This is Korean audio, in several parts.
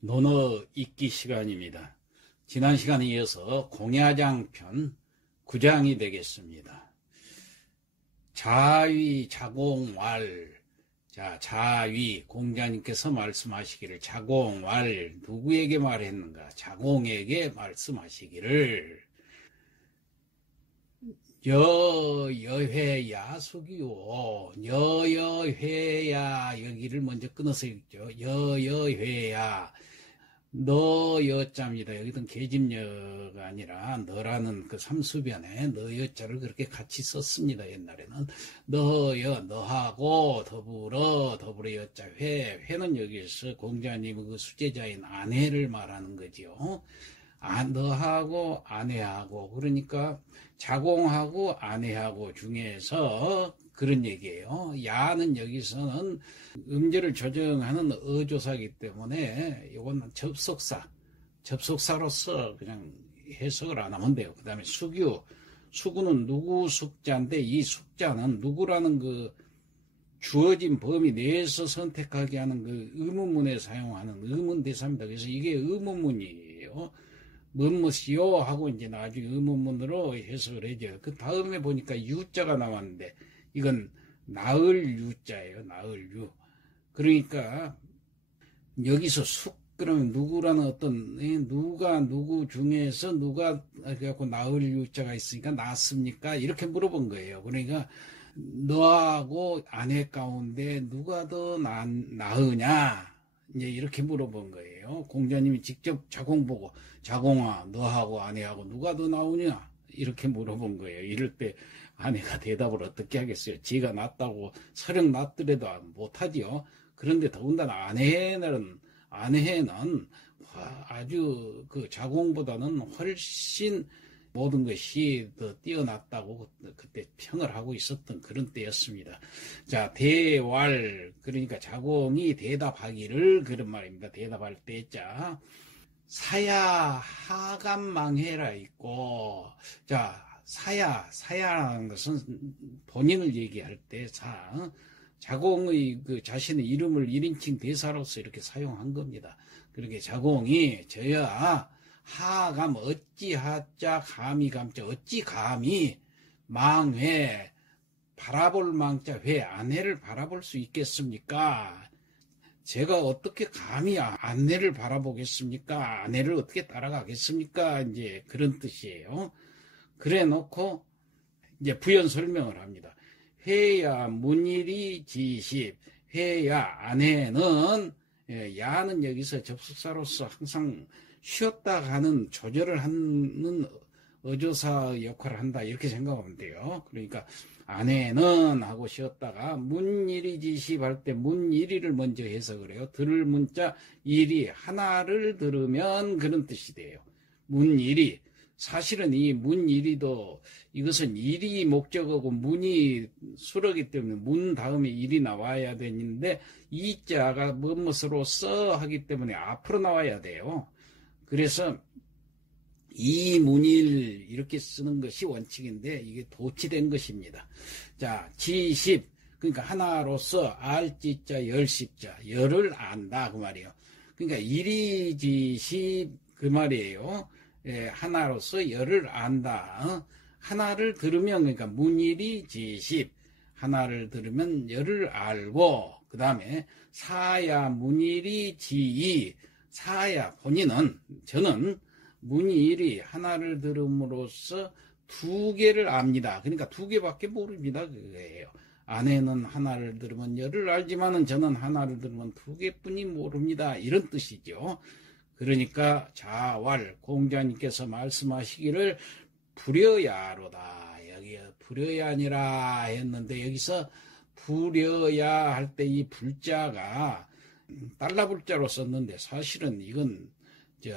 논어 읽기 시간입니다. 지난 시간에 이어서 공야장 편 9장이 되겠습니다. 자위, 자공왈. 자, 자위, 공자님께서 말씀하시기를, 자공왈, 누구에게 말했는가? 자공에게 말씀하시기를, 여여회야 수기요. 여여회야, 여기를 먼저 끊어서 읽죠. 여여회야. 너 여자입니다. 여기는 계집여가 아니라 너라는 그 삼수변에 너 여자를 그렇게 같이 썼습니다. 옛날에는 너여, 너하고 더불어 여자 회는 여기서 공자님의 그 수제자인 아내를 말하는 거지요. 너하고 아내하고, 그러니까 자공하고 아내하고 중에서 그런 얘기예요. 야는 여기서는 음절을 조정하는 어조사이기 때문에 이건 접속사로서 그냥 해석을 안 하면 돼요. 그 다음에 수구는 누구 숙자인데, 이 숙자는 누구라는 그 주어진 범위 내에서 선택하게 하는 그 의문문에 사용하는 의문대사입니다. 그래서 이게 의문문이에요. 무엇이요 하고 이제 나중에 의문문으로 해석을 해줘요. 그 다음에 보니까 유자가 나왔는데 이건 나을 유자예요. 나을 유. 그러니까 여기서 그러면 누구라는 어떤, 누구 중에서 누가 그래갖고 나을 유자가 있으니까 낫습니까? 이렇게 물어본 거예요. 그러니까 너하고 아내 가운데 누가 더 나으냐? 이제 이렇게 물어본 거예요. 공자님이 직접 자공 보고, 자공아, 너하고 아내하고 누가 더 나으냐? 이렇게 물어본 거예요. 이럴 때 아내가 대답을 어떻게 하겠어요? 지가 낫다고 서령 낫더라도 못하지요. 그런데 더군다나 아내는 아주 그 자공보다는 훨씬 모든 것이 더 뛰어났다고 그때 평을 하고 있었던 그런 때였습니다. 자, 대왈, 그러니까 자공이 대답하기를, 그런 말입니다. 대답할 때, 자, 사야 하감망해라 있고, 자, 사야라는 것은 본인을 얘기할 때 자공의 그 자신의 이름을 1인칭 대사로서 이렇게 사용한 겁니다. 그렇게 자공이 저야 하감 어찌 하자 감히 감자 어찌 감히 망회 바라볼 망자 회 아내를 바라볼 수 있겠습니까? 제가 어떻게 감히 아내를 바라보겠습니까? 아내를 어떻게 따라가겠습니까? 이제 그런 뜻이에요. 그래 놓고 이제 부연 설명을 합니다. 회야 문일이 지십, 회야 아내는, 야는 여기서 접속사로서 항상 쉬었다 가는 조절을 하는 어조사 역할을 한다, 이렇게 생각하면 돼요. 그러니까 아내는 하고 쉬었다가 문일이 지십할 때 문일이를 먼저 해석을 해요. 들을 문자 일이 하나를 들으면 그런 뜻이 돼요. 문일이. 사실은 이 문일이도 이것은 일이 목적어고 문이 수로기 때문에 문 다음에 일이 나와야 되는데 이자가 무엇으로써 하기 때문에 앞으로 나와야 돼요. 그래서 이 문일 이렇게 쓰는 것이 원칙인데 이게 도치된 것입니다. 자, 지십, 그러니까 하나로서 알지자 열십자, 열을 안다 그 말이에요. 그러니까 일이지십 그 말이에요. 하나로서 열을 안다. 하나를 들으면, 그러니까 문일이 지십, 하나를 들으면 열을 알고, 그 다음에 사야 문일이 지이, 사야 본인은, 저는 문일이 하나를 들음으로써 두 개를 압니다. 그러니까 두 개밖에 모릅니다. 그거예요. 아내는 하나를 들으면 열을 알지만은 저는 하나를 들으면 두 개뿐이 모릅니다. 이런 뜻이죠. 그러니까 자왈, 공자님께서 말씀하시기를 불여야로다. 여기 불여야니라 했는데 여기서 불여야 할 때 이 불자가 달라불자로 썼는데 사실은 이건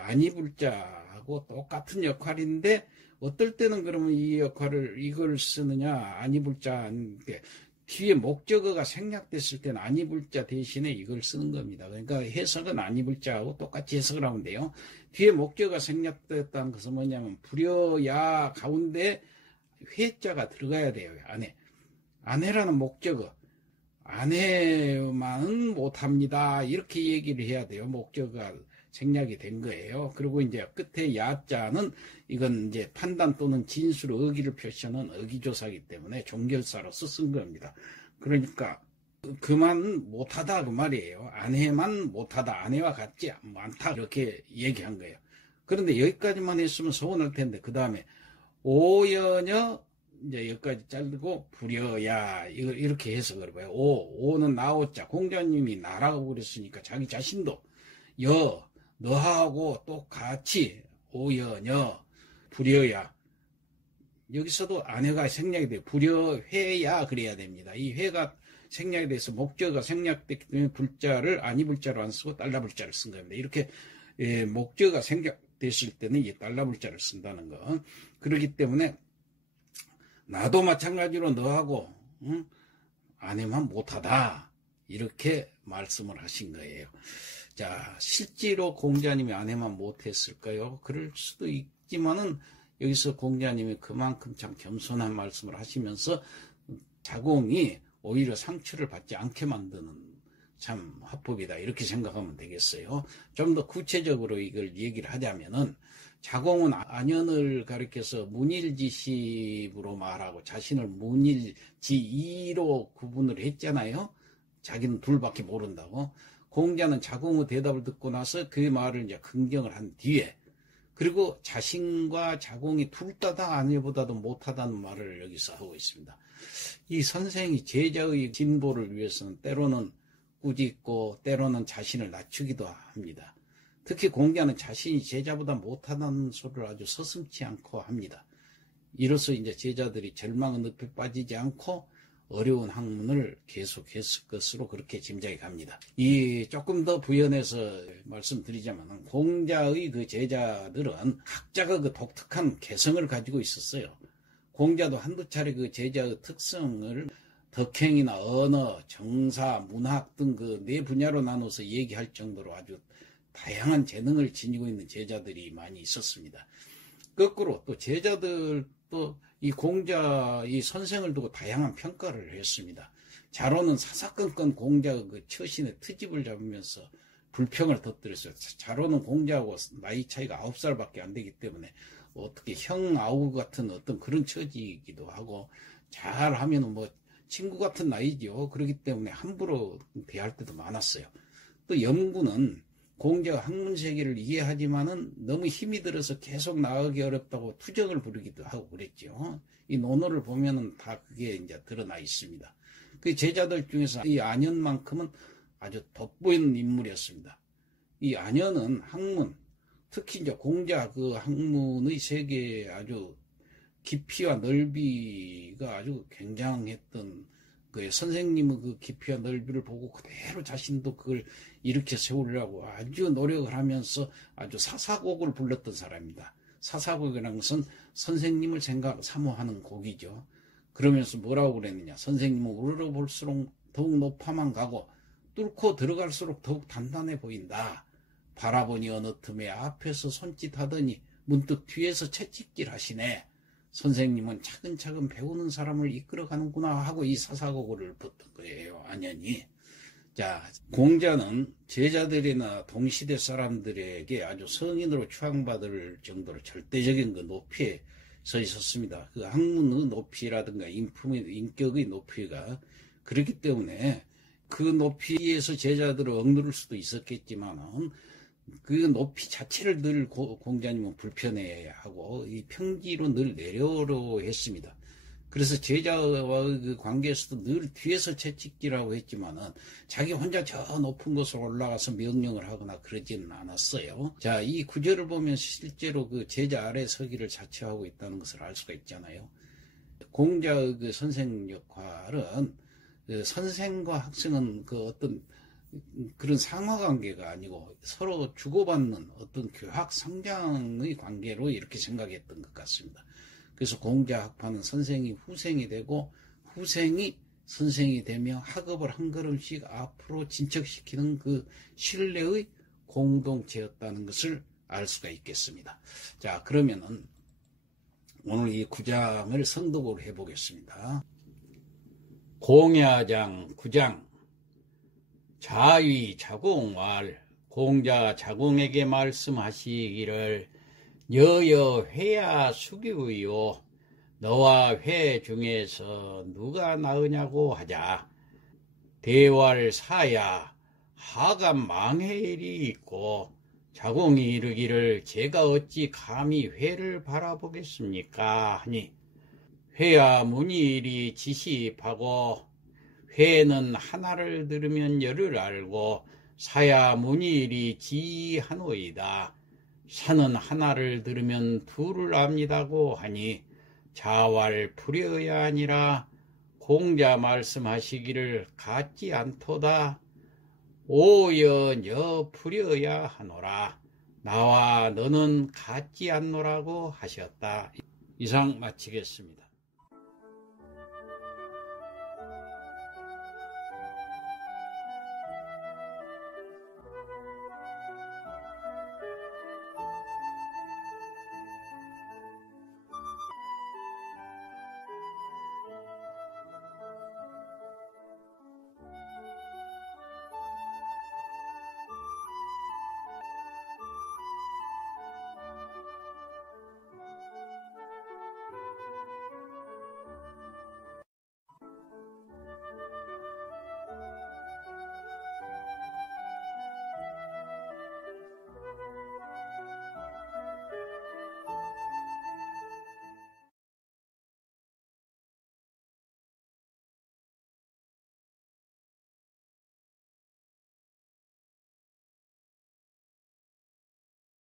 아니불자하고 똑같은 역할인데 어떨 때는 그러면 이 역할을 이걸 쓰느냐, 아니불자, 뒤에 목적어가 생략됐을 때는 아니불자 대신에 이걸 쓰는 겁니다. 그러니까 해석은 아니불자하고 똑같이 해석을 하면 돼요. 뒤에 목적어가 생략됐다는 것은 뭐냐면 불여야 가운데 회자가 들어가야 돼요. 아내라는 목적어. 아내만은 못합니다. 이렇게 얘기를 해야 돼요. 목적어가 생략이 된 거예요. 그리고 이제 끝에 야자는 이건 이제 판단 또는 진술, 의기를 표시하는 의기조사이기 때문에 종결사로서 쓴 겁니다. 그러니까 그만 못하다 그 말이에요. 아내만 못하다, 아내와 같지 않다 이렇게 얘기한 거예요. 그런데 여기까지만 했으면 서운할 텐데 그 다음에 오여녀 이제 여기까지 자르고 부려야 이렇게 해석을 해봐요. 오는 나오자 공자님이 나라고 그랬으니까 자기 자신도 너하고 똑같이 오여녀 부려야, 여기서도 아내가 생략이 돼요. 부려회야 그래야 됩니다. 이 회가 생략이 돼서 목적어가 생략됐기 때문에 불자를 아니불자로 안 쓰고 달라불자를 쓴 겁니다. 이렇게 목적어가 생략됐을 때는 이 달라불자를 쓴다는 거. 그렇기 때문에 나도 마찬가지로 너하고 아내만 못하다 이렇게 말씀을 하신 거예요. 자, 실제로 공자님이 아내만 못했을까요? 그럴 수도 있지만은 여기서 공자님이 그만큼 참 겸손한 말씀을 하시면서 자공이 오히려 상처를 받지 않게 만드는 참 화법이다 이렇게 생각하면 되겠어요. 좀 더 구체적으로 이걸 얘기를 하자면은 자공은 안연을 가리켜서 문일지십으로 말하고 자신을 문일지이로 구분을 했잖아요. 자기는 둘밖에 모른다고. 공자는 자공의 대답을 듣고 나서 그 말을 이제 긍정을 한 뒤에, 그리고 자신과 자공이 둘 다 아내보다도 못하다는 말을 여기서 하고 있습니다. 이 선생이 제자의 진보를 위해서는 때로는 꾸짖고 때로는 자신을 낮추기도 합니다. 특히 공자는 자신이 제자보다 못하다는 소리를 아주 서슴지 않고 합니다. 이로써 이제 제자들이 절망의 늪에 빠지지 않고 어려운 학문을 계속했을 것으로 그렇게 짐작이 갑니다. 이 조금 더 부연해서 말씀드리자면 공자의 그 제자들은 각자가 그 독특한 개성을 가지고 있었어요. 공자도 한두 차례 그 제자의 특성을 덕행이나 언어, 정사, 문학 등 그 네 분야로 나눠서 얘기할 정도로 아주 다양한 재능을 지니고 있는 제자들이 많이 있었습니다. 거꾸로 또 제자들도 이 공자, 이 선생을 두고 다양한 평가를 했습니다. 자로는 사사건건 공자의 그 처신의 트집을 잡으면서 불평을 터뜨렸어요. 자로는 공자하고 나이 차이가 9살밖에 안 되기 때문에 어떻게 형 아우 같은 어떤 그런 처지이기도 하고, 잘하면 뭐 친구 같은 나이죠. 그렇기 때문에 함부로 대할 때도 많았어요. 또 염구는 공자가 학문 세계를 이해하지만은 너무 힘이 들어서 계속 나가기 어렵다고 투정을 부리기도 하고 그랬죠. 이 논어를 보면은 다 그게 이제 드러나 있습니다. 그 제자들 중에서 이 안연만큼은 아주 돋보이는 인물이었습니다. 이 안연은 학문, 특히 이제 공자 그 학문의 세계에 아주 깊이와 넓이가 아주 굉장했던 그 선생님의 그 깊이와 넓이를 보고 그대로 자신도 그걸 일으켜 세우려고 아주 노력을 하면서 아주 사사곡을 불렀던 사람입니다. 사사곡이라는 것은 선생님을 사모하는 곡이죠. 그러면서 뭐라고 그랬느냐. 선생님은 우러러볼수록 더욱 높아만 가고 뚫고 들어갈수록 더욱 단단해 보인다. 바라보니 어느 틈에 앞에서 손짓하더니 문득 뒤에서 채찍질 하시네. 선생님은 차근차근 배우는 사람을 이끌어가는구나 하고 이 사사고고를 붙은 거예요. 안연이. 자, 공자는 제자들이나 동시대 사람들에게 아주 성인으로 추앙받을 정도로 절대적인 그 높이에 서 있었습니다. 그 학문의 높이라든가 인격의 높이가 그렇기 때문에 그 높이에서 제자들을 억누를 수도 있었겠지만 그 높이 자체를 늘 공자님은 불편해하고 이 평지로 늘 내려오려 했습니다. 그래서 제자와의 그 관계에서도 늘 뒤에서 채찍질하고 했지만은 자기 혼자 저 높은 곳으로 올라가서 명령을 하거나 그러지는 않았어요. 자, 이 구절을 보면 실제로 그 제자 아래 서기를 자처하고 있다는 것을 알 수가 있잖아요. 공자의 그 선생 역할은 그 선생과 학생은 그 어떤 그런 상하관계가 아니고 서로 주고받는 어떤 교학 성장의 관계로 이렇게 생각했던 것 같습니다. 그래서 공자 학파는 선생이 후생이 되고 후생이 선생이 되며 학업을 한 걸음씩 앞으로 진척시키는 그 신뢰의 공동체였다는 것을 알 수가 있겠습니다. 자, 그러면은 오늘 이 9장을 선독을 해보겠습니다. 공야장 9장 자위 자공왈 공자 자궁에게 말씀하시기를 여여 회야 수규요 너와 회 중에서 누가 나으냐고 하자. 대활 사야 하간 망해일이 있고 자궁이 이르기를 제가 어찌 감히 회를 바라보겠습니까 하니 회야 문의일이 지시하고 회는 하나를 들으면 열을 알고 사야 문의일이 지하노이다. 사는 하나를 들으면 둘을 압니다고 하니 자활 불여야 아니라 공자 말씀하시기를 같지 않도다. 오연여 불여야 하노라. 나와 너는 같지 않노라고 하셨다. 이상 마치겠습니다.